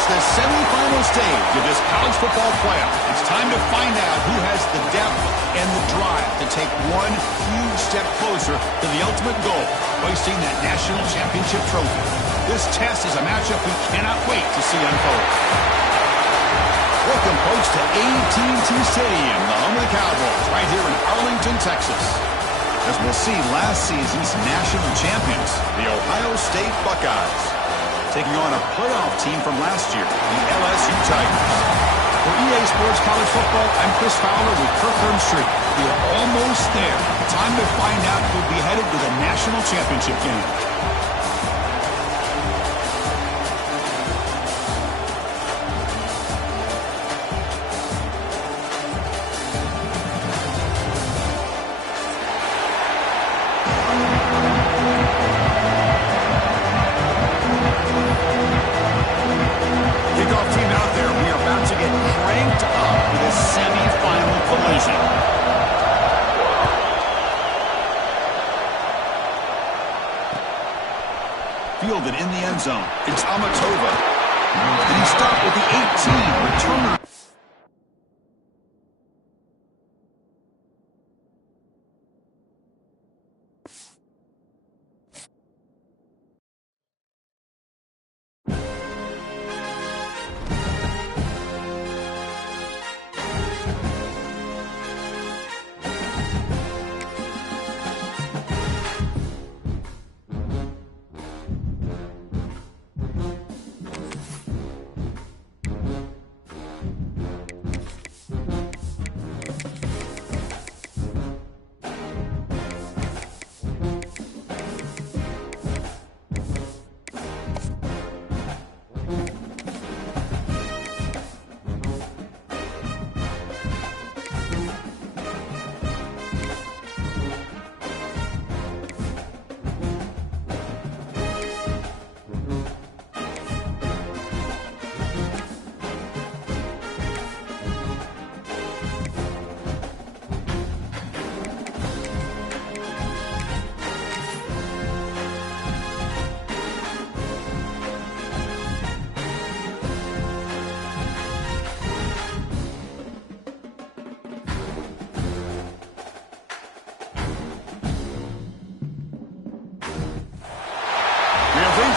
reached the semifinal stage of this college football playoff. It's time to find out who has the depth and the drive to take one huge step closer to the ultimate goal, hoisting that national championship trophy. This test is a matchup we cannot wait to see unfold. Welcome, folks, to AT&T Stadium, the home of the Cowboys, right here in Arlington, Texas. As we'll see last season's national champions, the Ohio State Buckeyes, taking on a playoff team from last year, the LSU Tigers. For EA Sports College Football, I'm Chris Fowler with Kirk Herbstreit. We're almost there. Time to find out who'll be headed to the national championship game. Fielded in the end zone. It's Amatova. And he stopped with the 18. Returner.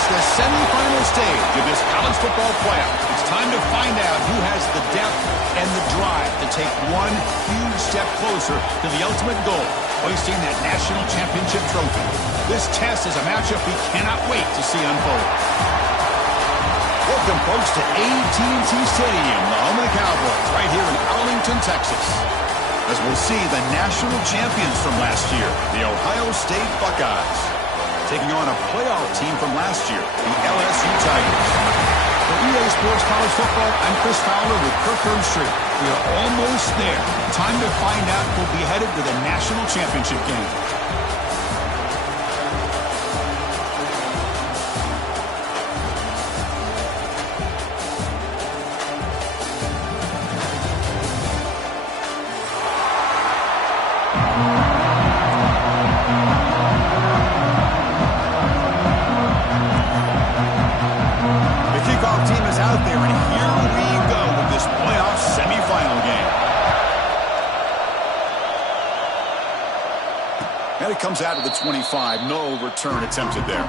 The semifinal stage of this college football playoff. It's time to find out who has the depth and the drive to take one huge step closer to the ultimate goal, hoisting that national championship trophy. This test is a matchup we cannot wait to see unfold. Welcome, folks, to AT&T Stadium, the home of the Cowboys, right here in Arlington, Texas. As we'll see the national champions from last year, the Ohio State Buckeyes, taking on a playoff team from last year, the LSU Tigers. For EA Sports College Football, I'm Chris Fowler with Kirk Herbstreit. We are almost there. Time to find out who'll be headed to the national championship game. And it comes out of the 25. No return attempted there.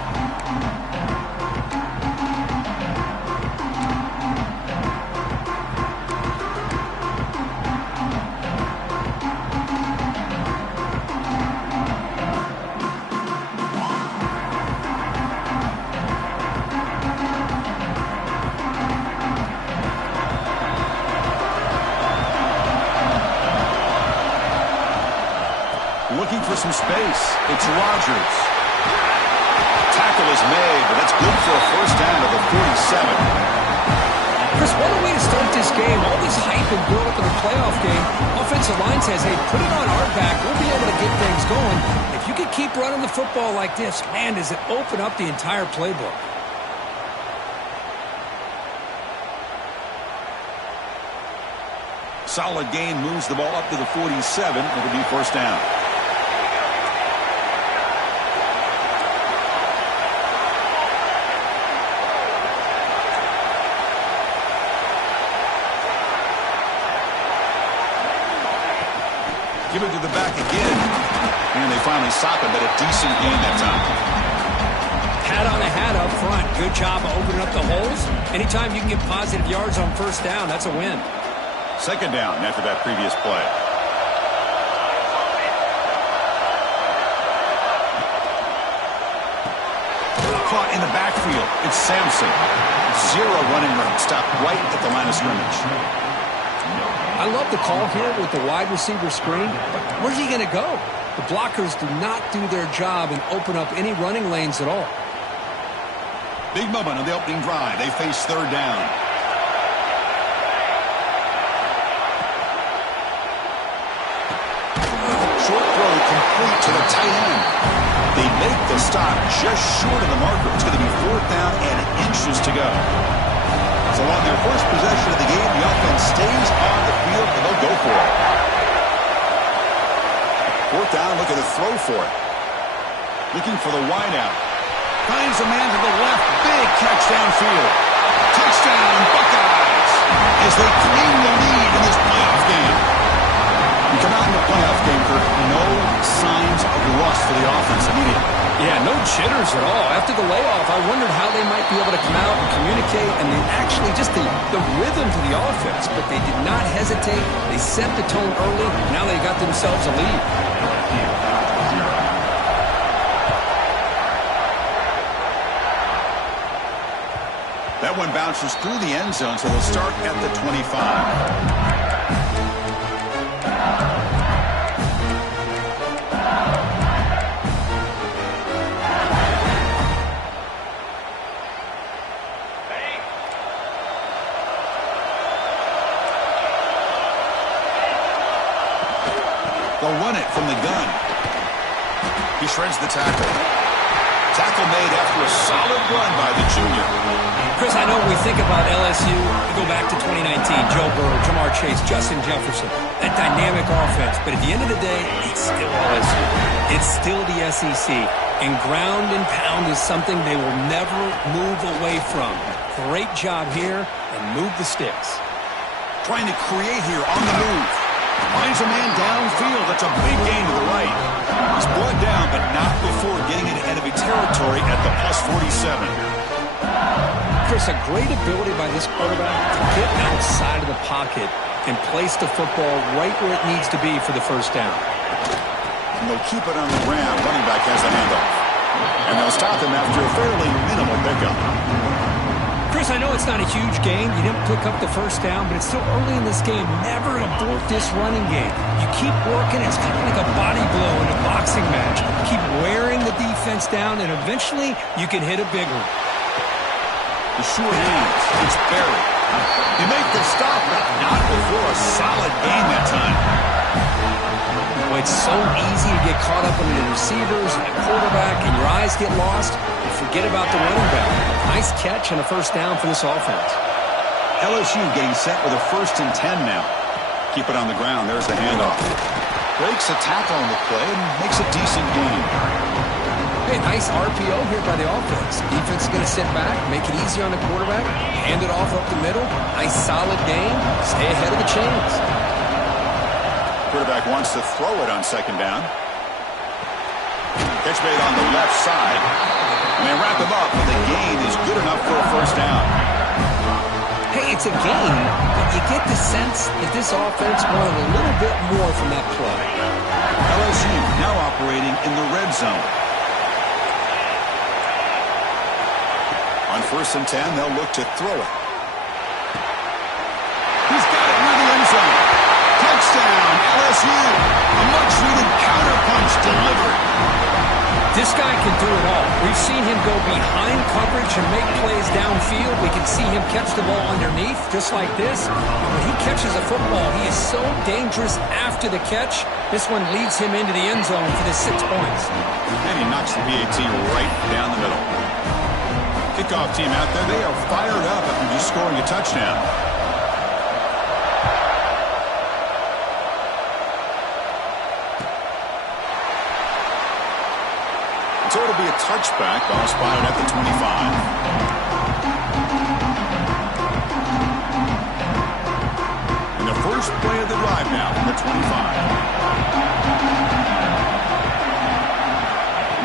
Looking for some space. It's Rodgers. Tackle is made, but that's good for a first down to the 47. Chris, what a way to start this game. All this hype and build up in the playoff game. Offensive line says, hey, put it on our back. We'll be able to get things going. If you can keep running the football like this, man, does it open up the entire playbook. Solid gain moves the ball up to the 47. It'll be first down. moving to the back again. And they finally stop him, but a decent gain that time. Hat on a hat up front. Good job of opening up the holes. Anytime you can get positive yards on first down, that's a win. Second down after that previous play. Caught in the backfield. It's Sampson. Zero running room. Stopped right at the line of scrimmage. I love the call here with the wide receiver screen, but where's he going to go? The blockers do not do their job and open up any running lanes at all. Big moment on the opening drive. They face third down. Short throw complete to the tight end. They make the stop just short of the marker. It's going to be fourth down and inches to go. So on their first possession of the game, the offense stays on the field and they'll go for it. Fourth down, look at the throw for it. Looking for the wideout. Finds a man to the left. Big catch downfield. Touchdown, Buckeyes, as they claim the lead in this playoff game. We come out in the playoff game, Kirk. No signs of rust for the offense immediately. Yeah, no jitters at all. After the layoff, I wondered how they might be able to come out and communicate and then actually just the rhythm to the offense. But they did not hesitate. They set the tone early. Now they got themselves a lead. That one bounces through the end zone, so they'll start at the 25. They'll run it from the gun. He shreds the tackle. Tackle made after a solid run by the junior. Chris, I know when we think about LSU, we go back to 2019, Joe Burrow, Jamar Chase, Justin Jefferson, that dynamic offense. But at the end of the day, it's still LSU. It's still the SEC. And ground and pound is something they will never move away from. Great job here, and move the sticks. Trying to create here on the move. Finds a man downfield. That's a big gain to the right. He's brought down, but not before getting into enemy territory at the plus 47. Chris, a great ability by this quarterback to get outside of the pocket and place the football right where it needs to be for the first down. And they'll keep it on the ground. Running back has the handoff. And they'll stop him after a fairly minimal pickup. Chris, I know it's not a huge gain. You didn't pick up the first down, but it's still early in this game. Never abort this running game. You keep working. It's kind of like a body blow in a boxing match. Keep wearing the defense down, and eventually you can hit a big one. The sure hands. It's buried. They make the stop, but not before a solid gain that time. Well, it's so easy to get caught up in the receivers and the quarterback, and your eyes get lost. You forget about the running back. Nice catch and a first down for this offense. LSU getting set with a 1st and 10 now. Keep it on the ground. There's the handoff. Breaks a tackle on the play and makes a decent gain. Hey, nice RPO here by the offense. Defense is going to sit back, make it easy on the quarterback, hand it off up the middle. Nice solid gain. Stay ahead of the chains. Quarterback wants to throw it on second down. Catch made on the left side. And they wrap him up, and the gain is good enough for a first down. Hey, it's a gain, but you get the sense that this offense wanted a little bit more from that play. LSU now operating in the red zone. On 1st and 10, they'll look to throw it. He's got it near the end zone. Touchdown, LSU. A much-needed counterpunch delivered. This guy can do it all. We've seen him go behind coverage and make plays downfield. We can see him catch the ball underneath, just like this. And when he catches a football, he is so dangerous after the catch. This one leads him into the end zone for the 6 points. And he knocks the PAT right down the middle. Kickoff team out there, they are fired up after just scoring a touchdown. So it'll be a touchback. Ball spotted at the 25. And the first play of the drive now from the 25.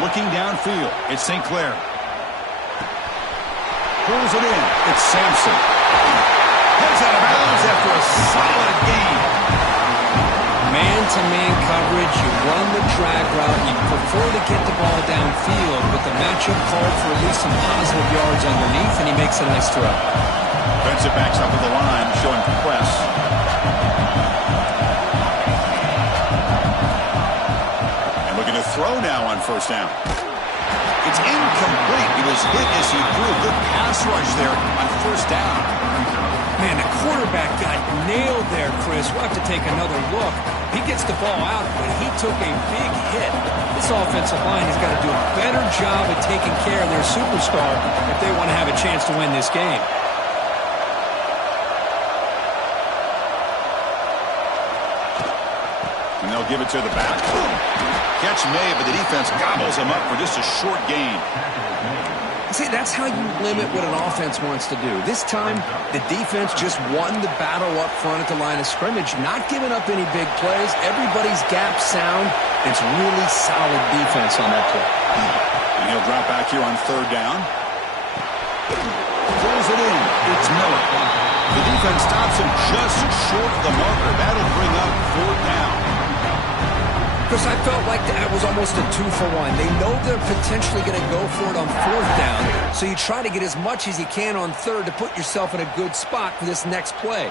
Looking downfield, it's St. Clair. Pulls it in, it's Sampson. Heads out of bounds after a solid gain. Man-to-man coverage, you run the drag route, you prefer to get the ball downfield, but the matchup called for at least some positive yards underneath, and he makes a nice throw. Defensive backs up at the line, showing press. And looking to throw now on first down. It's incomplete. He was hit as he threw a good pass rush there on first down. Man, the quarterback got nailed there, Chris. We'll have to take another look. He gets the ball out, but he took a big hit. This offensive line has got to do a better job at taking care of their superstar if they want to have a chance to win this game. And they'll give it to the back. Catch made, but the defense gobbles him up for just a short gain. See, that's how you limit what an offense wants to do. This time, the defense just won the battle up front at the line of scrimmage, not giving up any big plays. Everybody's gap sound. It's really solid defense on that play. And he'll drop back here on third down. Throws it in. It's Miller. The defense stops him just short of the marker. That'll bring up fourth down. Chris, I felt like that was almost a 2-for-1. They know they're potentially going to go for it on fourth down, so you try to get as much as you can on third to put yourself in a good spot for this next play.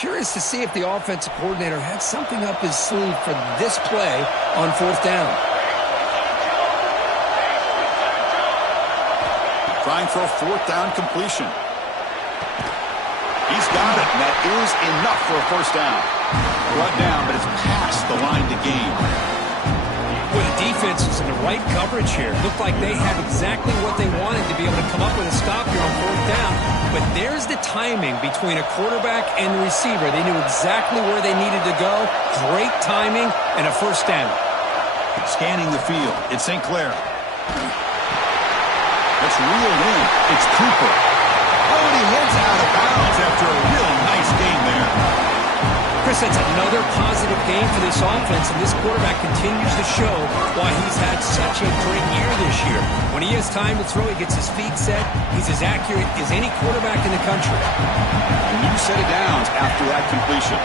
Curious to see if the offensive coordinator had something up his sleeve for this play on fourth down. Trying for a fourth down completion. He's got it, and that is enough for a first down. Brought down, but it's past the line to gain. Well, the defense is in the right coverage here. Looked like they have exactly what they wanted to be able to come up with a stop here on fourth down. But there's the timing between a quarterback and the receiver. They knew exactly where they needed to go. Great timing and a first down. Scanning the field, it's St. Clair. That's reeled in. It's Cooper. Oh, and he heads out of bounds after a real nice game there. Chris, that's another positive game for this offense, and this quarterback continues to show why he's had such a great year this year. When he has time to throw, he gets his feet set. He's as accurate as any quarterback in the country. A new set of downs after that completion.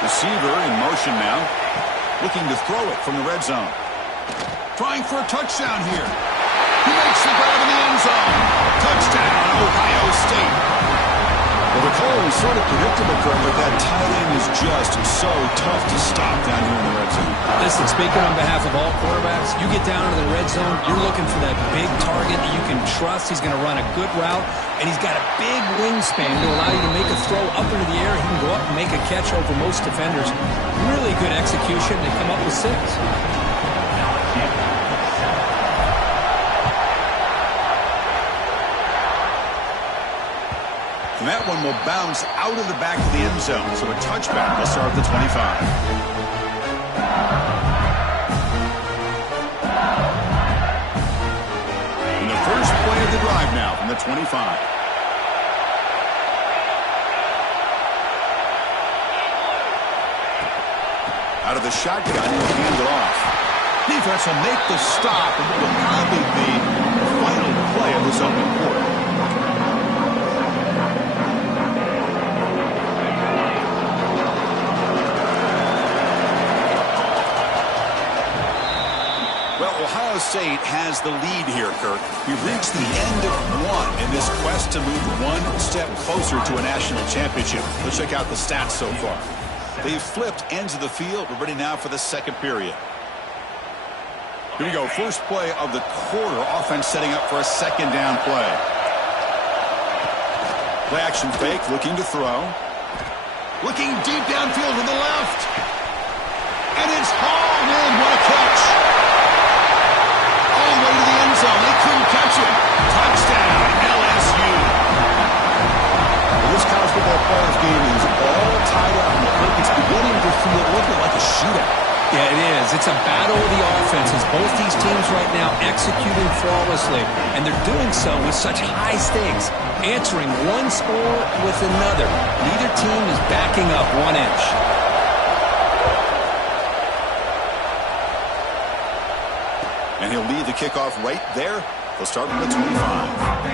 Receiver in motion now, looking to throw it from the red zone. Trying for a touchdown here. He makes the grab in the end zone. Touchdown, Ohio State. Well, the call was sort of predictable, Kurt, but that tight end is just so tough to stop down here in the red zone. Listen, speaking on behalf of all quarterbacks, you get down into the red zone, you're looking for that big target that you can trust. He's going to run a good route, and he's got a big wingspan to allow you to make a throw up into the air. He can go up and make a catch over most defenders. Really good execution. They come up with 6. And that one will bounce out of the back of the end zone. So a touchback will start at the 25. And the first play of the drive now from the 25. Out of the shotgun, he'll hand it off. Defense will make the stop, and it will probably be the final play of this opening quarter. Ohio State has the lead here, Kirk. We've reached the end of one in this quest to move one step closer to a national championship. Let's check out the stats so far. They've flipped ends of the field. We're ready now for the second period. Here we go. First play of the quarter. Offense setting up for a second down play. Play action fake, looking to throw. Looking deep downfield to the left. And it's hauled in. What a catch. All the way to the end zone. They couldn't catch him. Touchdown, LSU. Well, this college football playoff game is all tied up. It's beginning to feel a little bit like a shootout. Yeah, it is. It's a battle of the offenses. Both these teams right now executing flawlessly, and they're doing so with such high stakes, answering one score with another. Neither team is backing up 1 inch. And he'll lead the kickoff right there. They'll start from the 25.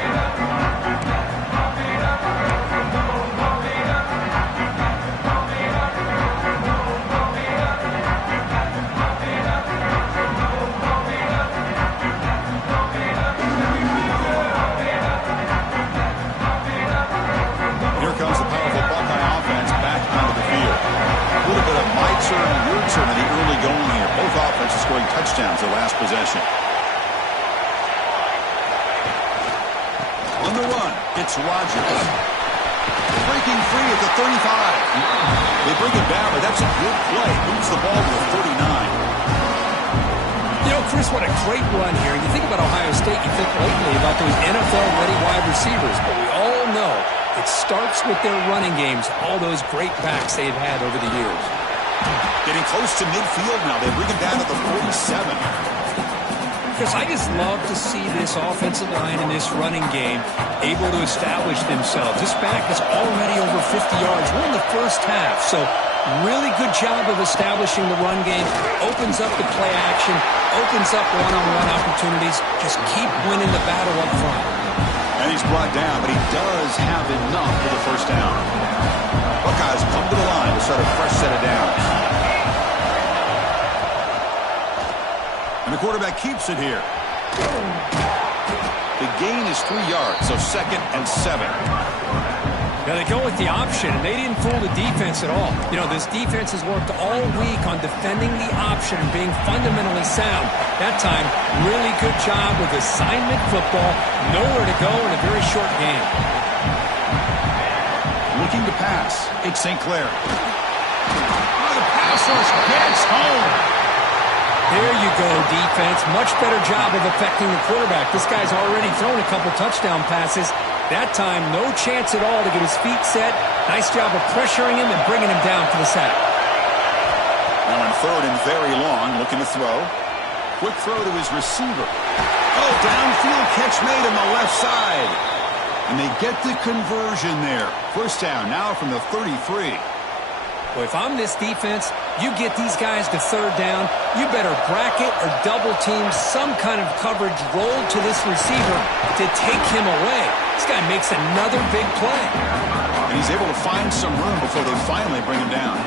In the early going here. Both offenses scoring touchdowns their last possession. On the run, it's Rodgers. Breaking free at the 35. They bring it down, but that's a good play. Moves the ball to the 39. You know, Chris, what a great run here. You think about Ohio State, you think lately about those NFL-ready wide receivers, but we all know it starts with their running games, all those great backs they've had over the years. Getting close to midfield now. They bring it down at the 47. Chris, I just love to see this offensive line in this running game able to establish themselves. This back is already over 50 yards. We're in the first half, so really good job of establishing the run game. Opens up the play action, opens up one-on-one opportunities. Just keep winning the battle up front. And he's brought down, but he does have enough for the first down. Buckeyes come to the line to start a fresh set of downs. And the quarterback keeps it here. The gain is 3 yards, so 2nd and 7. Now they go with the option, and they didn't fool the defense at all. You know, this defense has worked all week on defending the option and being fundamentally sound. That time, really good job with assignment football. Nowhere to go in a very short game. Looking to pass. It's St. Clair. The pass rush gets home. There you go, defense. Much better job of affecting the quarterback. This guy's already thrown a couple touchdown passes. That time, no chance at all to get his feet set. Nice job of pressuring him and bringing him down for the sack. Now on 3rd and very long, looking to throw. Quick throw to his receiver. Oh, downfield catch made on the left side. And they get the conversion there. First down now from the 33. Well, if I'm this defense, you get these guys to 3rd down, you better bracket or double team some kind of coverage roll to this receiver to take him away. This guy makes another big play. And he's able to find some room before they finally bring him down.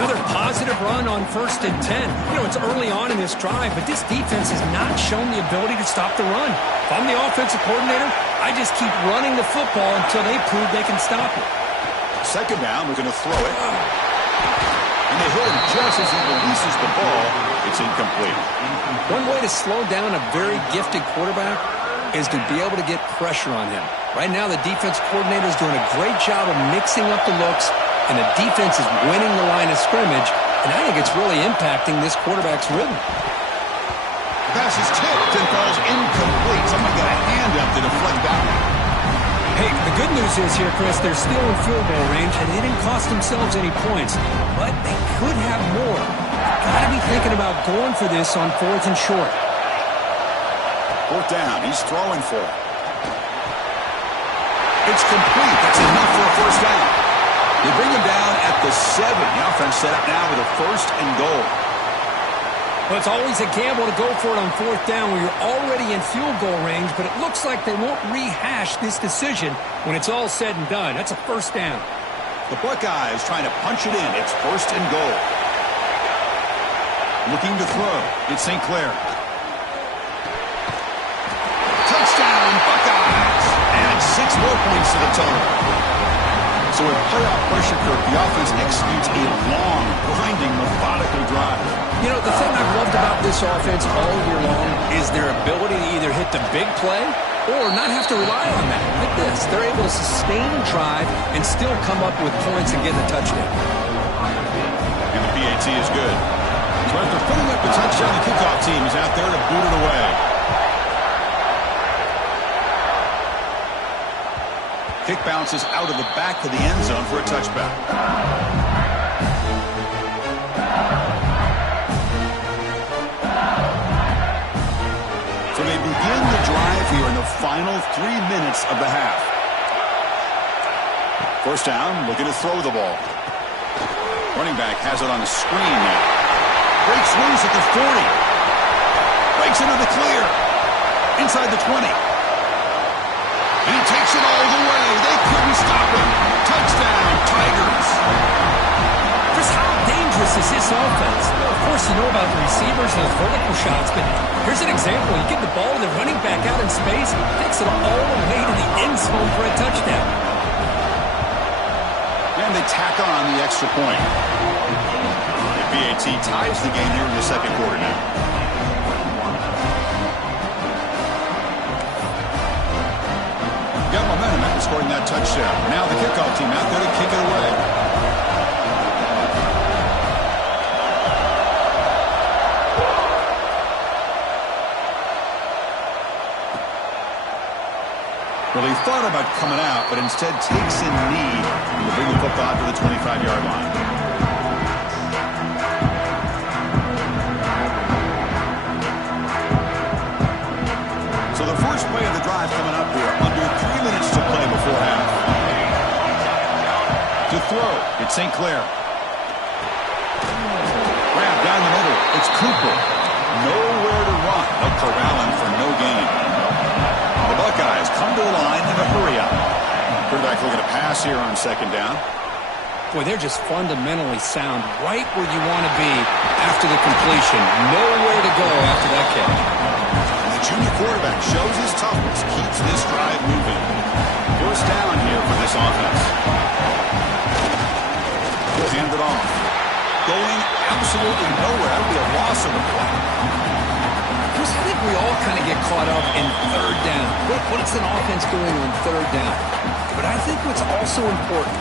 Another positive run on 1st and 10. You know, it's early on in this drive, but this defense has not shown the ability to stop the run. If I'm the offensive coordinator, I just keep running the football until they prove they can stop it. 2nd down, we're going to throw it. And they hit him just as he releases the ball. It's incomplete. One way to slow down a very gifted quarterback is to be able to get pressure on him. Right now, the defense coordinator is doing a great job of mixing up the looks, and the defense is winning the line of scrimmage, and I think it's really impacting this quarterback's rhythm. The pass is tipped and falls incomplete. Someone got a hand up to deflect that one. Hey, the good news is here, Chris, they're still in field goal range, and they didn't cost themselves any points, but they could have more. Got to be thinking about going for this on 4th and short. 4th down, he's throwing for it. It's complete. That's enough for a first down. They bring him down at the 7. The offense set up now with a 1st and goal. Well, it's always a gamble to go for it on 4th down when you're already in field goal range, but it looks like they won't rehash this decision when it's all said and done. That's a first down. The Buckeyes trying to punch it in. It's 1st and goal. Looking to throw. It's St. Clair. Touchdown, Buckeyes! And 6 more points to the total. So with playoff pressure curve, the offense executes a long, grinding, methodical drive. You know, the thing I've loved about this offense all year long is their ability to either hit the big play or not have to rely on that. Like this, they're able to sustain a drive and still come up with points and get a touchdown. And the PAT is good. So after putting up the touchdown, the kickoff team is out there to boot it away. Kick bounces out of the back of the end zone for a touchback. So they begin the drive here in the final 3 minutes of the half. First down, looking to throw the ball. Running back has it on the screen now. Breaks loose at the 40. Breaks into the clear. Inside the 20. And he takes it all the way. They couldn't stop him. Touchdown, Tigers. Chris, how dangerous is this offense? Of course, you know about the receivers and the vertical shots, but here's an example. You get the ball to the running back out in space, takes it all the way to the end zone for a touchdown. And they tack on the extra point. The PAT ties the game here in the second quarter now. Got momentum after scoring that touchdown. Now the kickoff team out there to kick it away. Well, he thought about coming out, but instead takes in knee and will bring the football out to the 25-yard line. So the first play of the drive coming up here. Under 3 minutes to play before half. To throw, it's St. Clair. Grab down the middle. It's Cooper. Nowhere to run. They'll corral him for no gain. The Buckeyes come to the line in a hurry-up. Quarterback looking to pass here on second down. Boy, they're just fundamentally sound right where you want to be after the completion. Nowhere to go after that catch. And the junior quarterback shows his toughness, keeps this drive moving. First down here for this offense. He'll hand it off. Going absolutely nowhere. That would be a loss of the play. Chris, I think we all kind of get caught up in third down. What is an offense doing on third down? But I think what's also important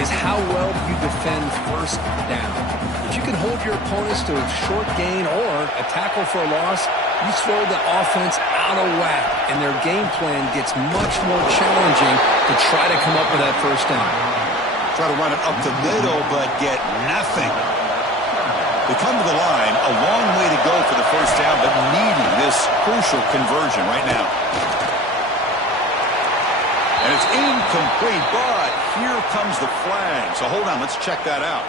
is how well you defend first down. If you can hold your opponents to a short gain or a tackle for a loss, you throw the offense out of whack, and their game plan gets much more challenging to try to come up with that first down. Try to run it up the middle, but get nothing. They come to the line, a long way to go for the first down, but needing this crucial conversion right now. And it's incomplete, but here comes the flag. So hold on, let's check that out.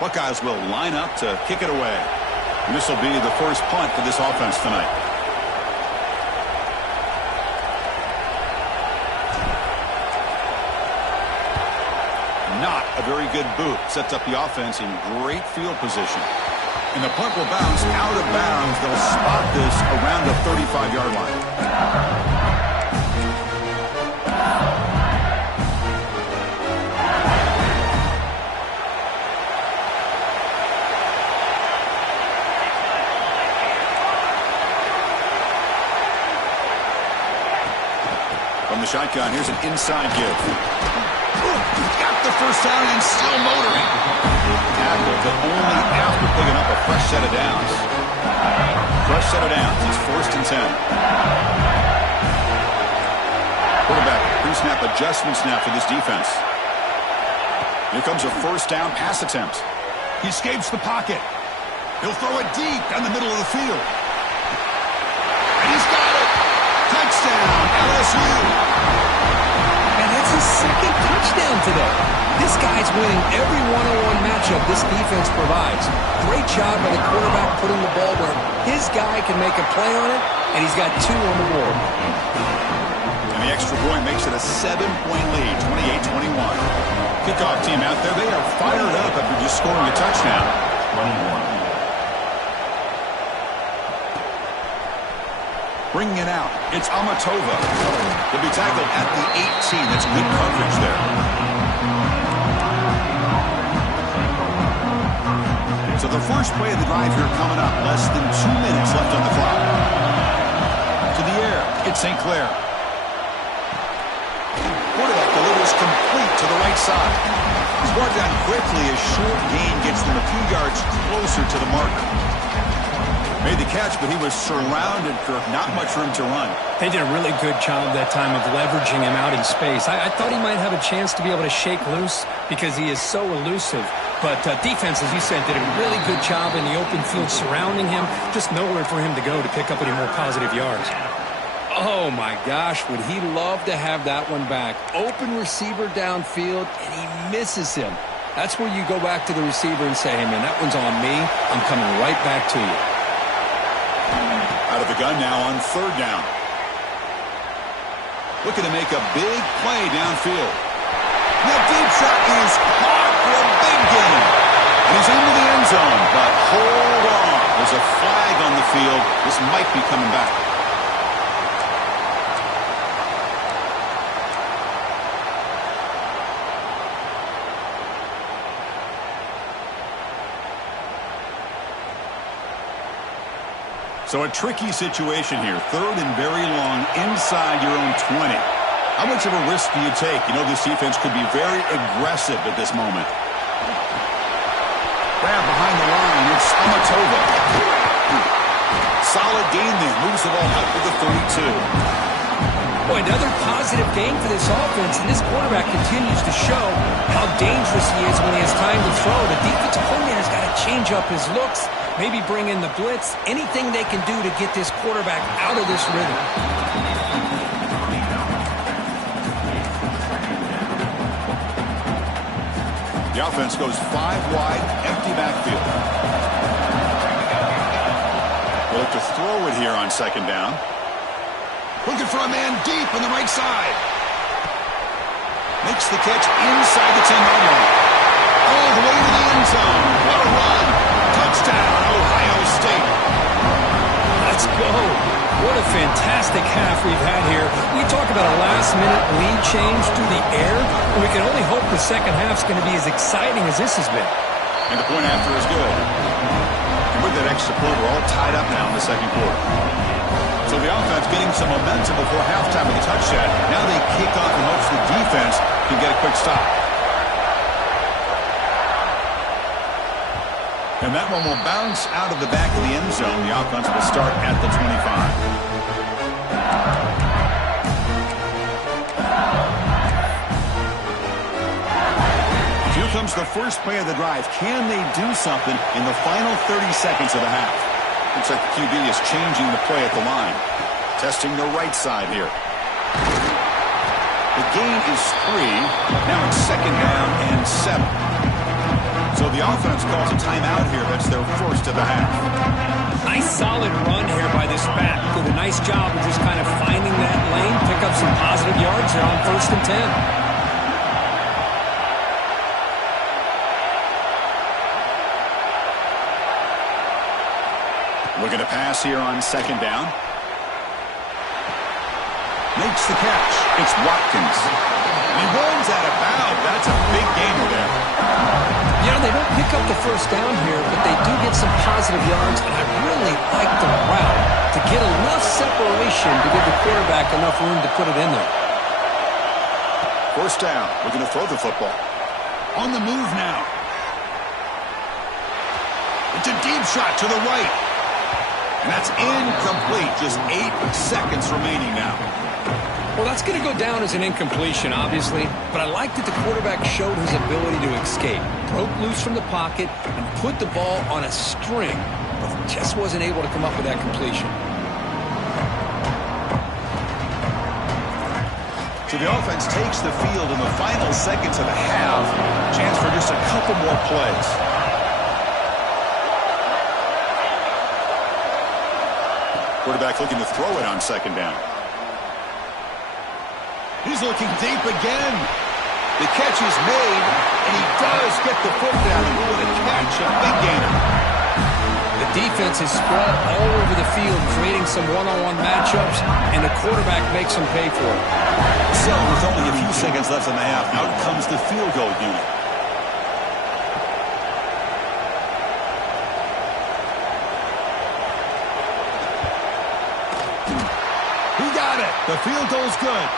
Buckeyes will line up to kick it away. And this will be the first punt for this offense tonight. Not a very good boot. Sets up the offense in great field position. And the punt will bounce out of bounds. They'll spot this around the 35-yard line. From the shotgun, here's an inside give. Got the first down and still motoring. Tackle, but only after picking up a fresh set of downs. Fresh set of downs. It's 1st and 10. Quarterback, pre-snap adjustments now for this defense. Here comes a first down pass attempt. He escapes the pocket. He'll throw it deep down the middle of the field. And he's got it. Touchdown, LSU. And that's his second touchdown today. This guy's winning every one-on-one matchup this defense provides. Great job by the quarterback putting the ball where his guy can make a play on it, and he's got 2 on the board. And the extra point makes it a 7-point lead, 28-21. Kickoff team out there, they are fired up after just scoring a touchdown. 21. Bringing it out, it's Amatova. He'll be tackled at the 18. That's good coverage there. So the first play of the drive here coming up. Less than 2 minutes left on the clock. To the air, it's St. Clair. Quarterback delivers complete to the right side. He's brought down quickly. A short gain gets them a few yards closer to the marker. Made the catch, but he was surrounded for not much room to run. They did a really good job that time of leveraging him out in space. I thought he might have a chance to be able to shake loose because he is so elusive. But defense, as you said, did a really good job in the open field surrounding him. Just nowhere for him to go to pick up any more positive yards. Oh, my gosh, would he love to have that one back. Open receiver downfield, and he misses him. That's where you go back to the receiver and say, hey, man, that one's on me. I'm coming right back to you. Out of the gun now on third down. Looking to make a big play downfield. That deep shot is caught for a big gain. And he's into the end zone, but hold on. There's a flag on the field. This might be coming back. So a tricky situation here. Third and very long inside your own 20. How much of a risk do you take? You know this defense could be very aggressive at this moment. Grab behind the line. It's Amatova. Solid gain there. Moves the ball out to the 32. Boy, another positive game for this offense, and this quarterback continues to show how dangerous he is when he has time to throw. The defensive coordinator's got to change up his looks, maybe bring in the blitz, anything they can do to get this quarterback out of this rhythm. The offense goes 5 wide, empty backfield. We'll look to throw it here on second down. Looking for a man deep on the right side. Makes the catch inside the 10-yard line. All the way to the end zone. What a run. Touchdown, Ohio State. Let's go. What a fantastic half we've had here. We talk about a last-minute lead change through the air, and we can only hope the second half's going to be as exciting as this has been. And the point after is good. And with that extra point, we're all tied up now in the second quarter. So the offense getting some momentum before halftime with a touchdown. Now they kick off and hopes the defense can get a quick stop. And that one will bounce out of the back of the end zone. The offense will start at the 25. Here comes the first play of the drive. Can they do something in the final 30 seconds of the half? Looks like the QB is changing the play at the line. Testing the right side here. The gain is 3. Now it's second down and 7. So the offense calls a timeout here. That's their first of the half. Nice solid run here by this back. Did a nice job of just kind of finding that lane, pick up some positive yards here on 1st and 10. Looking to pass here on second down. Makes the catch. It's Watkins. He rolls out of bounds. That's a big gainer there. You know, they don't pick up the first down here, but they do get some positive yards, and I really like the route to get enough separation to give the quarterback enough room to put it in there. First down. We're going to throw the football. On the move now. It's a deep shot to the right. And that's incomplete. Just 8 seconds remaining now. Well, that's going to go down as an incompletion, obviously, but I like that the quarterback showed his ability to escape, broke loose from the pocket, and put the ball on a string, but just wasn't able to come up with that completion. So the offense takes the field in the final seconds of the half. Chance for just a couple more plays. Quarterback looking to throw it on second down. He's looking deep again. The catch is made, and he does get the foot down. And what a catch, a big gainer. The defense is spread all over the field, creating some one-on-one matchups, and the quarterback makes them pay for it. So, with only a few seconds left in the half, out comes the field goal unit. He got it. The field goal's good.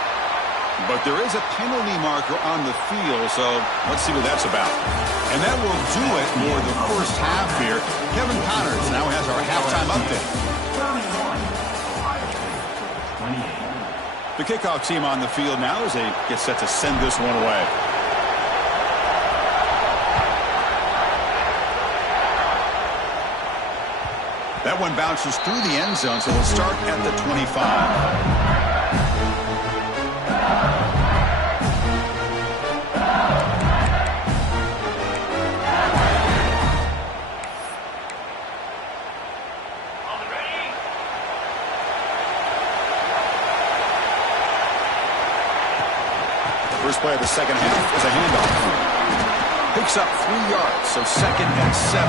But there is a penalty marker on the field, so let's see what that's about. And that will do it for the first half here. Kevin Connors now has our halftime update. The kickoff team on the field now as they get set to send this one away. That one bounces through the end zone, so we'll start at the 25. play of the second half is a handoff. Picks up 3 yards, so 2nd and 7.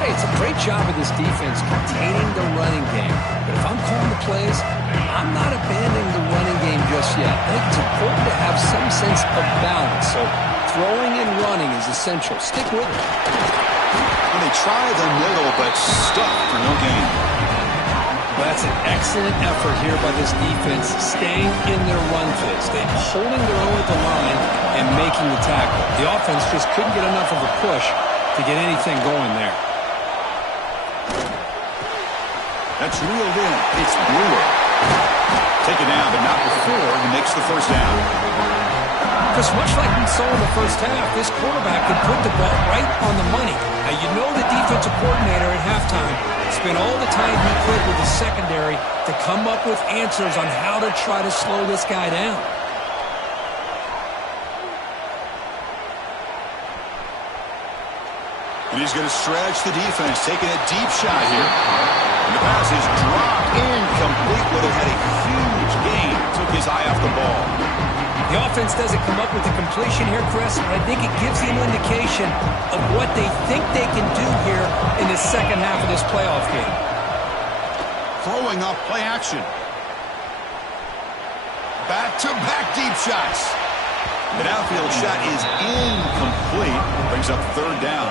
Hey, it's a great job of this defense containing the running game. But if I'm calling the plays, I'm not abandoning the running game just yet. I think it's important to have some sense of balance. So throwing and running is essential. Stick with it. And they try the middle, but stuck for no gain. Well, that's an excellent effort here by this defense, staying in their run fits. They're holding their own at the line and making the tackle. The offense just couldn't get enough of a push to get anything going there. That's reeled in. It's Brewer. Taken down, but not before he makes the first down. Because much like we saw in the first half, this quarterback could put the ball right on the money. Now, you know the defensive coordinator at halftime spent all the time he could with the secondary to come up with answers on how to try to slow this guy down. And he's going to stretch the defense, taking a deep shot here. And the pass is dropped incomplete. Would have had a huge gain. Took his eye off the ball. The offense doesn't come up with the completion here, Chris, but I think it gives you an indication of what they think they can do here in the second half of this playoff game. Throwing off play action. Back-to-back deep shots. The outfield shot is incomplete. Brings up 3rd down.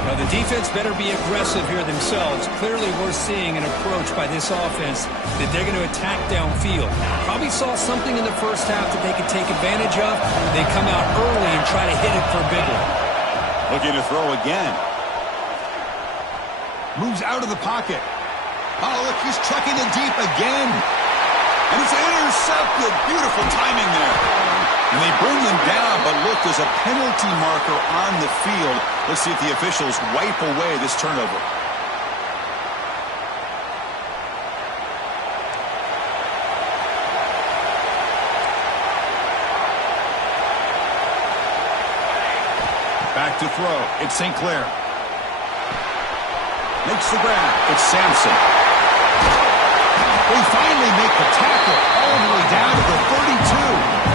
Well, the defense better be aggressive here themselves. Clearly, we're seeing an approach by this offense that they're going to attack downfield. Probably saw something in the first half that they could take advantage of. They come out early and try to hit it for a big one. Looking to throw again. Moves out of the pocket. Oh, look, he's trucking it deep again. And it's intercepted. Beautiful timing there. And they bring him down, but look, there's a penalty marker on the field. Let's see if the officials wipe away this turnover. Back to throw. It's St. Clair. Makes the grab. It's Sampson. They finally make the tackle all the way down to the 32.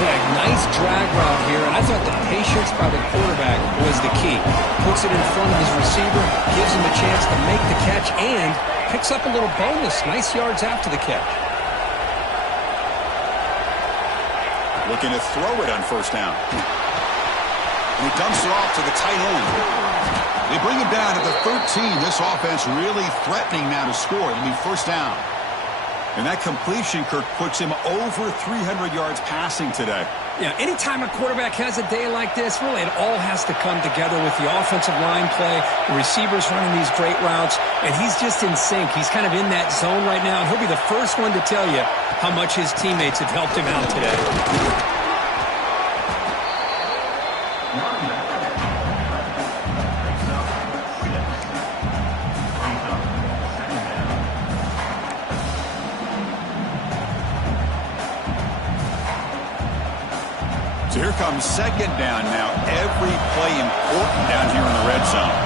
Yeah, nice drag route here, and I thought the patience by the quarterback was the key. Puts it in front of his receiver, gives him a chance to make the catch, and picks up a little bonus. Nice yards after the catch. Looking to throw it on 1st down. And he dumps it off to the tight end. They bring him down at the 13. This offense really threatening now to score. It'll be 1st down. And that completion, Kirk, puts him over 300 yards passing today. Yeah, anytime a quarterback has a day like this, really it all has to come together with the offensive line play, the receivers running these great routes, and he's just in sync. He's kind of in that zone right now, and he'll be the first one to tell you how much his teammates have helped him out today. So here comes 2nd down now. Every play important down here in the red zone.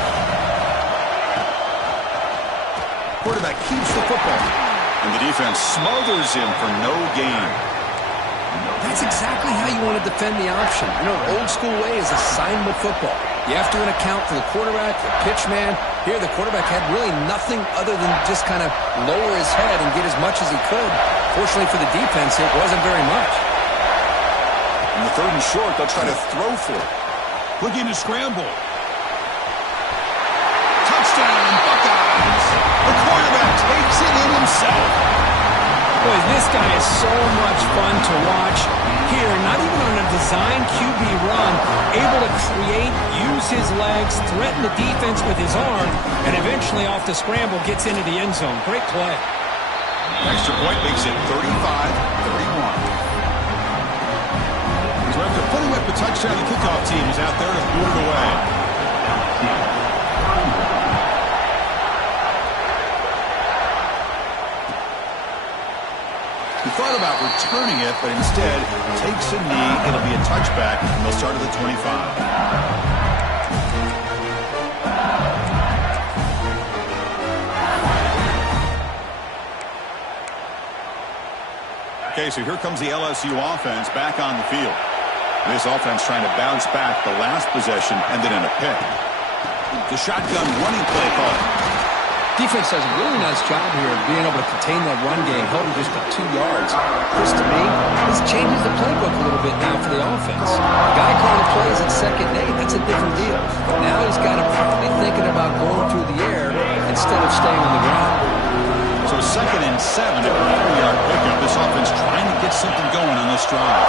Quarterback keeps the football. And the defense smothers him for no gain. That's exactly how you want to defend the option. You know, old school way is assignment football. You have to account for the quarterback, the pitch man. Here, the quarterback had really nothing other than just kind of lower his head and get as much as he could. Fortunately for the defense, it wasn't very much. In the 3rd and short, they'll try to throw for it. Looking to scramble. Touchdown, Buckeyes! The quarterback takes it in himself. Boy, this guy is so much fun to watch. Here, not even on a design QB run, able to create, use his legs, threaten the defense with his arm, and eventually off the scramble gets into the end zone. Great play. Extra point makes it 35-31. So after putting up the touchdown, the kickoff team is out there to boot it away. He thought about returning it, but instead takes a knee. It'll be a touchback, and they'll start at the 25. Okay, so here comes the LSU offense back on the field. This offense trying to bounce back. The last possession ended in a pick. The shotgun running play call. Defense does a really nice job here of being able to contain that run game, held him just to 2 yards. Chris, to me, this changes the playbook a little bit now for the offense. The guy calling plays at second and 8, that's a different deal. Now he's got to probably thinking about going through the air instead of staying on the ground. So 2nd and 7 at a 4-yard pickup. This offense trying to get something going on this drive.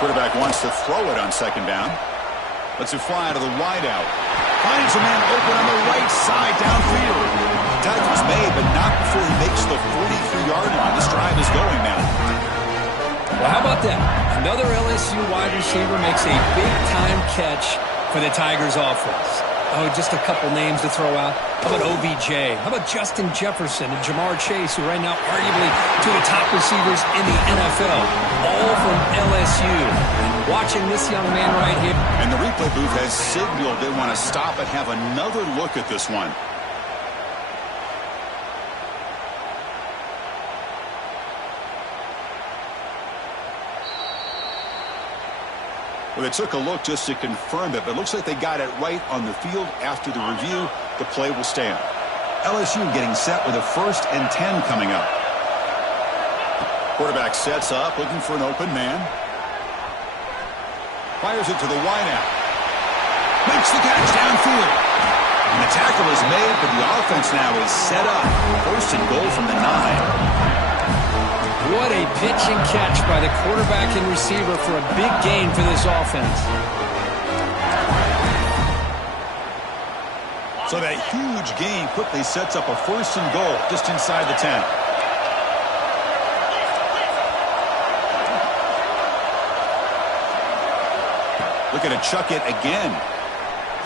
Quarterback wants to throw it on 2nd down. Lets it fly out of the wideout. Finds a man open on the right side downfield. Tackle's made, but not before he makes the 43-yard line. This drive is going now. Well, how about that? Another LSU wide receiver makes a big-time catch for the Tigers offense. Oh, just a couple names to throw out. How about OBJ? How about Justin Jefferson and Jamar Chase, who right now arguably two of the top receivers in the NFL, all from LSU. Watching this young man right here. And the replay booth has signaled they want to stop and have another look at this one. Well, they took a look just to confirm it, but it looks like they got it right on the field. After the review, the play will stand. LSU getting set with a 1st and 10 coming up. Quarterback sets up, looking for an open man. Fires it to the wideout. Makes the catch downfield. And the tackle is made, but the offense now is set up. 1st and goal from the 9. What a pitch and catch by the quarterback and receiver for a big gain for this offense. So that huge gain quickly sets up a 1st and goal just inside the 10. Looking to chuck it again.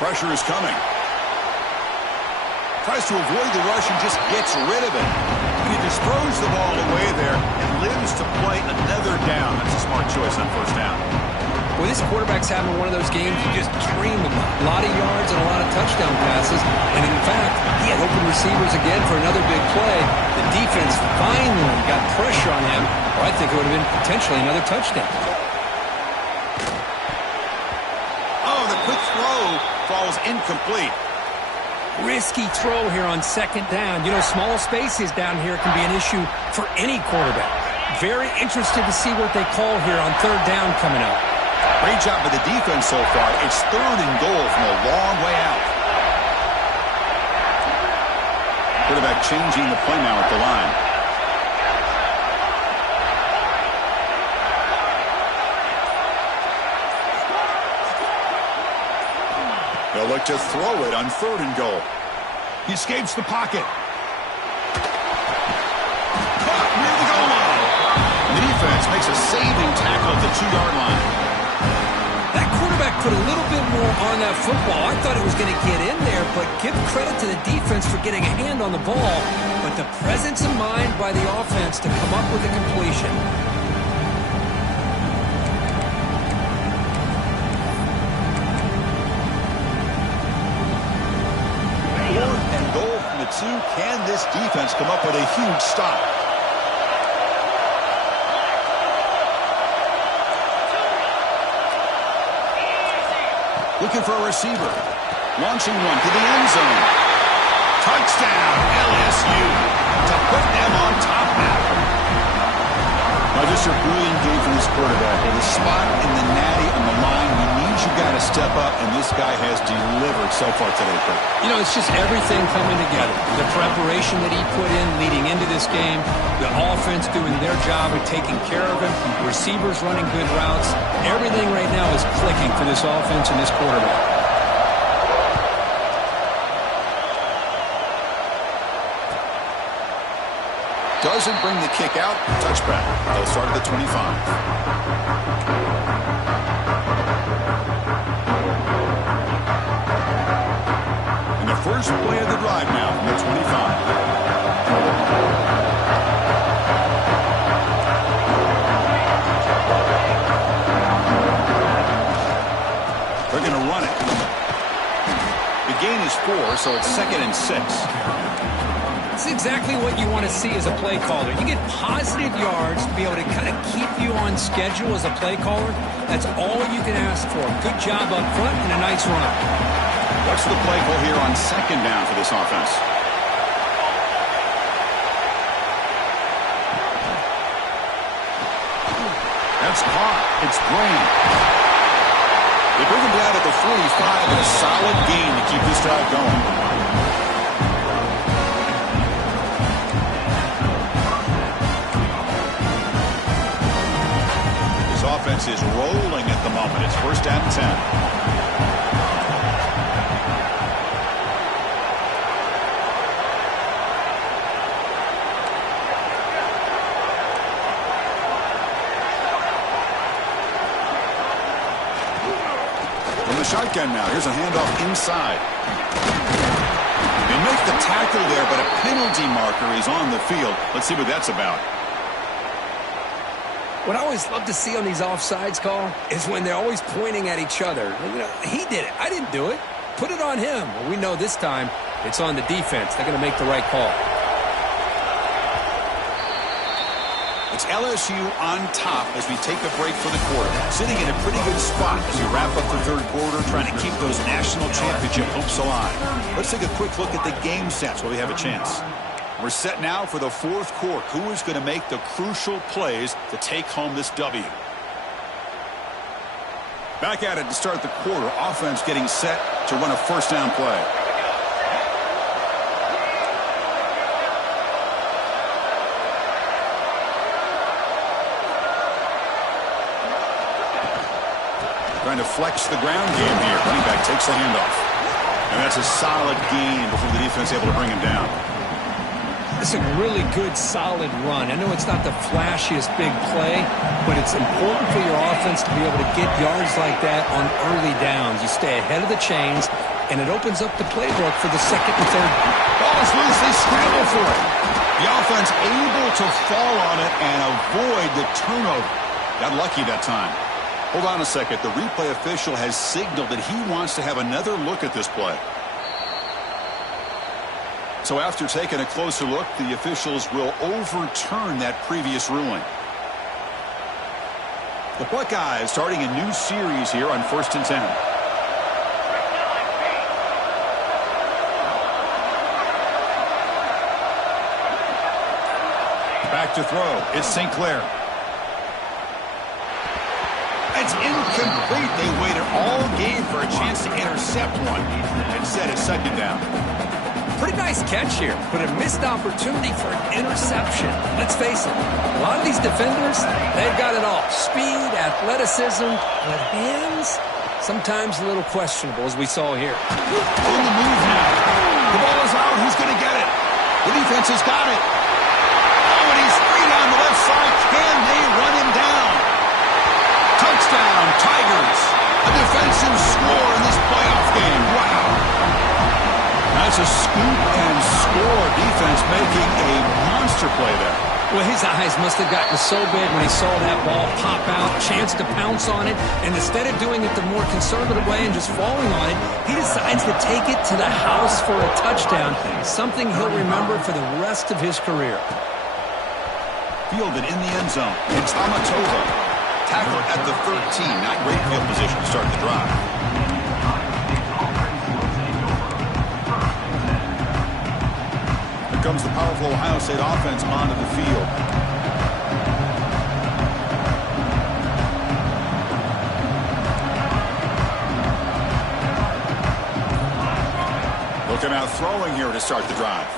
Pressure is coming. Tries to avoid the rush and just gets rid of it. And he just throws the ball away there and lives to play another down. That's a smart choice on 1st down. Well, this quarterback's having one of those games you just dream about. A lot of yards and a lot of touchdown passes. And in fact, he had open receivers again for another big play. The defense finally got pressure on him. Or I think it would have been potentially another touchdown. Oh, the quick throw falls incomplete. Risky throw here on 2nd down. You know, small spaces down here can be an issue for any quarterback. Very interested to see what they call here on 3rd down coming up. Great job by the defense so far. It's 3rd and goal from a long way out. Quarterback changing the play now at the line. They'll look to throw it on 3rd and goal. He escapes the pocket. Caught near the goal line. The defense makes a saving tackle at the 2-yard line. That quarterback put a little bit more on that football. I thought it was going to get in there, but give credit to the defense for getting a hand on the ball. But the presence of mind by the offense to come up with a completion. 4th and goal from the 2. Can this defense come up with a huge stop? Looking for a receiver. Launching one to the end zone. Touchdown, LSU. To put them on top now. Now, just a brilliant game from this quarterback. With a spot in the natty on the line, he needs you got to step up, and this guy has delivered so far today, Kurt. You know, it's just everything coming together. The preparation that he put in leading into this game, the offense doing their job of taking care of him, receivers running good routes. Everything right now is clicking for this offense and this quarterback. Doesn't bring the kick out. Touchback. They'll start at the 25. And the first play of the drive now from the 25. They're going to run it. The gain is 4, so it's 2nd and 6. This is exactly what you want to see as a play caller. You get positive yards to be able to kind of keep you on schedule as a play caller. That's all you can ask for. Good job up front and a nice run. What's the play call here on second down for this offense? That's caught. It's Graham. They bring him down at the 45 and a solid gain to keep this drive going. This offense is rolling at the moment. It's first down and 10. Shotgun now. Here's a handoff inside. They make the tackle there, but a penalty marker is on the field. Let's see what that's about. What I always love to see on these offsides call is when they're always pointing at each other. You know, he did it. I didn't do it. Put it on him. Well, we know this time it's on the defense. They're going to make the right call. It's LSU on top as we take a break for the quarter. Sitting in a pretty good spot as we wrap up the third quarter, trying to keep those national championship hopes alive. Let's take a quick look at the game stats while we have a chance. We're set now for the fourth quarter. Who is going to make the crucial plays to take home this W? Back at it to start the quarter. Offense getting set to run a first down play. Trying to flex the ground game here. Running back takes the handoff. And that's a solid gain before the defense is able to bring him down. It's a really good, solid run. I know it's not the flashiest big play, but it's important for your offense to be able to get yards like that on early downs. You stay ahead of the chains, and it opens up the playbook for the second and third. Ball is loose. They scramble for it. The offense able to fall on it and avoid the turnover. Got lucky that time. Hold on a second. The replay official has signaled that he wants to have another look at this play. So after taking a closer look, the officials will overturn that previous ruling. The Buckeyes starting a new series here on 1st and 10. Back to throw. It's St. Clair. It's incomplete. They waited all game for a chance to intercept one. Instead, it's second down. Pretty nice catch here, but a missed opportunity for an interception. Let's face it, a lot of these defenders, they've got it all. Speed, athleticism, but hands, sometimes a little questionable, as we saw here. On the move now. The ball is out. Who's going to get it? The defense has got it. Oh, and he's free down the left side. Can they run him down? Touchdown, Tigers. A defensive score in this playoff game. Wow. That's a scoop and score. Defense making a monster play there. Well, his eyes must have gotten so big when he saw that ball pop out, chance to pounce on it, and instead of doing it the more conservative way and just falling on it, he decides to take it to the house for a touchdown, something he'll remember for the rest of his career. Fielded in the end zone. It's Amatova. Tackle at the 13. Not great field position to start the drive. Here comes the powerful Ohio State offense onto the field. Looking out throwing here to start the drive.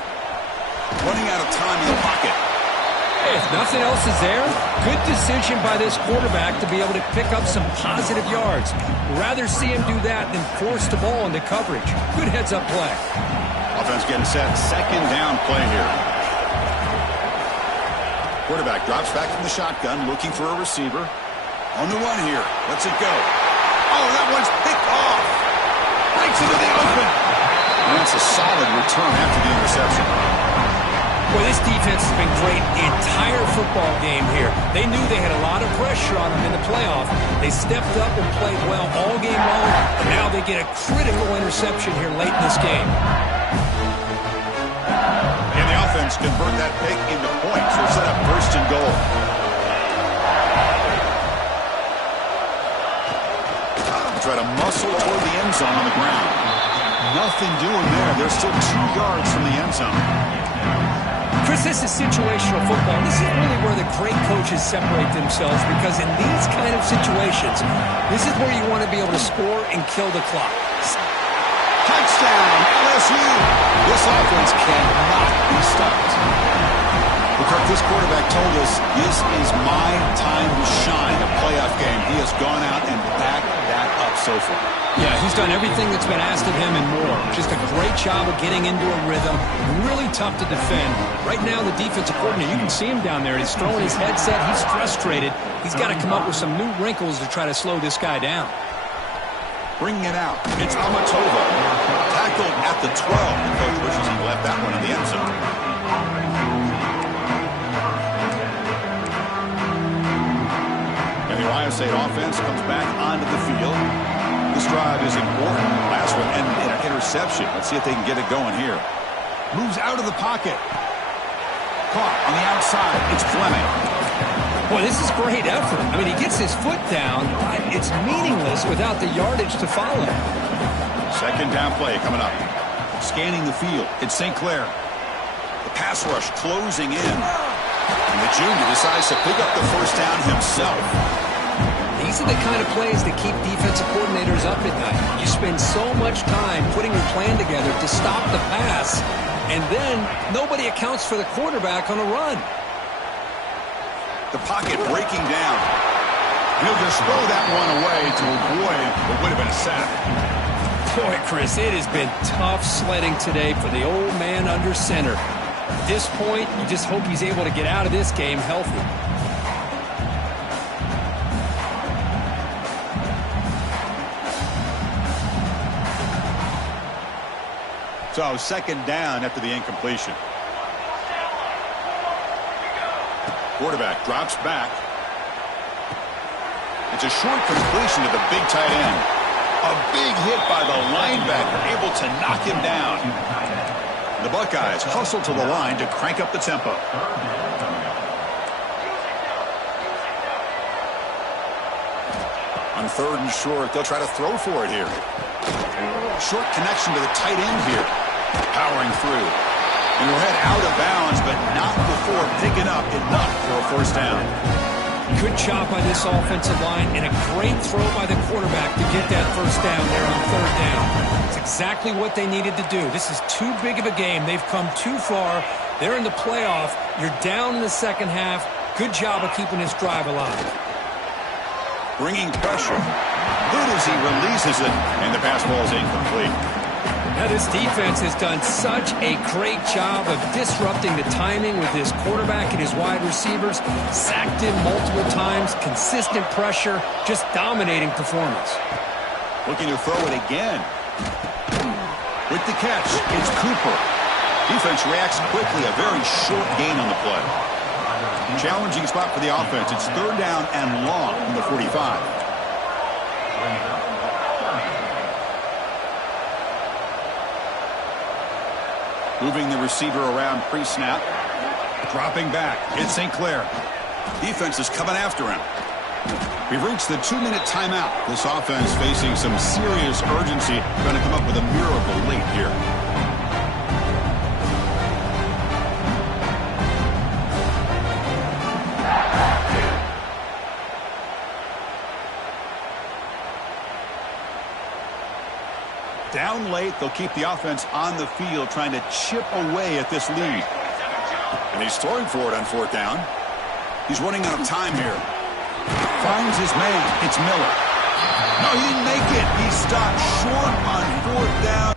Running out of time in the pocket. If nothing else is there, good decision by this quarterback to be able to pick up some positive yards. Rather see him do that than force the ball into coverage. Good heads-up play. Offense getting set. Second down play here. Quarterback drops back from the shotgun, looking for a receiver. On the run here. Lets it go. Oh, that one's picked off. Breaks into the open. And that's a solid return after the interception. Well, this defense has been great the entire football game here. They knew they had a lot of pressure on them in the playoff. They stepped up and played well all game long, and now they get a critical interception here late in this game. And the offense offense convert that pick into points or set up first and goal. Try to muscle toward the end zone on the ground. Nothing doing there. They're still 2 yards from the end zone. Chris, this is situational football. This is really where the great coaches separate themselves, because in these kind of situations, this is where you want to be able to score and kill the clock. Touchdown, LSU! This offense cannot be stopped. Kirk, this quarterback told us this is my time to shine, a playoff game. He has gone out and backed that up so far. Yeah, he's done everything that's been asked of him and more. Just a great job of getting into a rhythm. Really tough to defend. Right now, the defensive coordinator, you can see him down there. He's throwing his headset. He's frustrated. He's got to come up with some new wrinkles to try to slow this guy down. Bringing it out. It's Amatova. Tackled at the 12. The coach wishes he left that one in the end zone. The Ohio State offense comes back onto the field. This drive is important. Last one ended in an interception. Let's see if they can get it going here. Moves out of the pocket. Caught on the outside. It's Fleming. Boy, this is great effort. I mean, he gets his foot down, but it's meaningless without the yardage to follow. Second down play coming up. Scanning the field. It's St. Clair. The pass rush closing in. And the junior decides to pick up the first down himself. These are the kind of plays that keep defensive coordinators up at night. You spend so much time putting your plan together to stop the pass, and then nobody accounts for the quarterback on a run. The pocket breaking down. He'll just throw that one away to avoid what would have been a sack. Boy, Chris, it has been tough sledding today for the old man under center. At this point, you just hope he's able to get out of this game healthy. So, second down after the incompletion. Quarterback drops back. It's a short completion to the big tight end. A big hit by the linebacker, able to knock him down. The Buckeyes hustle to the line to crank up the tempo. On third and short, they'll try to throw for it here. Short connection to the tight end here. Powering through. And we'll head out of bounds, but not before picking up enough for a first down. Good job by this offensive line, and a great throw by the quarterback to get that first down there on third down. It's exactly what they needed to do. This is too big of a game. They've come too far. They're in the playoff. You're down in the second half. Good job of keeping this drive alive. Bringing pressure. Good as he releases it, and the pass ball is incomplete. Now, this defense has done such a great job of disrupting the timing with his quarterback and his wide receivers. Sacked him multiple times, consistent pressure, just dominating performance. Looking to throw it again. With the catch, it's Cooper. Defense reacts quickly, a very short gain on the play. Challenging spot for the offense. It's third down and long from the 45. Moving the receiver around pre-snap. Dropping back. It's St. Clair. Defense is coming after him. We've reached the 2-minute timeout. This offense facing some serious urgency. Going to come up with a miracle late here. Down late, they'll keep the offense on the field trying to chip away at this lead. And he's throwing for it on fourth down. He's running out of time here. Finds his man. It's Miller. No, he didn't make it. He stopped short on fourth down.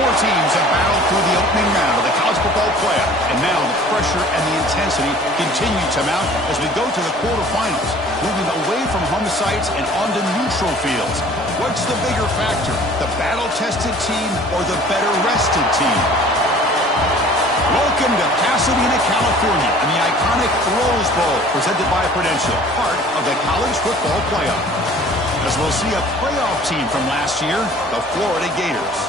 Four teams have battled through the opening round of the college football playoff, and now the pressure and the intensity continue to mount as we go to the quarterfinals, moving away from home sites and onto neutral fields. What's the bigger factor, the battle-tested team or the better-rested team? Welcome to Pasadena, California, and the iconic Rose Bowl, presented by Prudential, part of the college football playoff. As we'll see a playoff team from last year, the Florida Gators,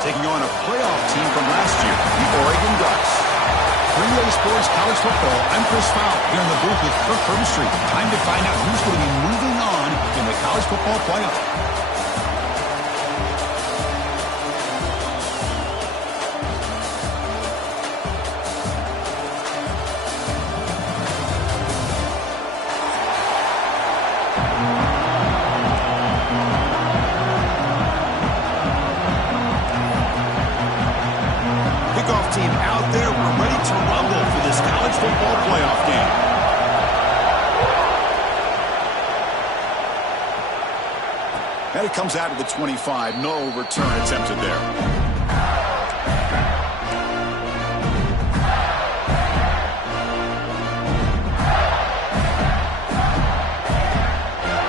taking on a playoff team from last year, the Oregon Ducks. 3-Way Sports College Football, I'm Chris Fowler, here in the booth with Kirk Herbstreit. Time to find out who's going to be moving on in the college football playoff. Team out there, we're ready to rumble for this college football playoff game. And it comes out of the 25. No return attempted there.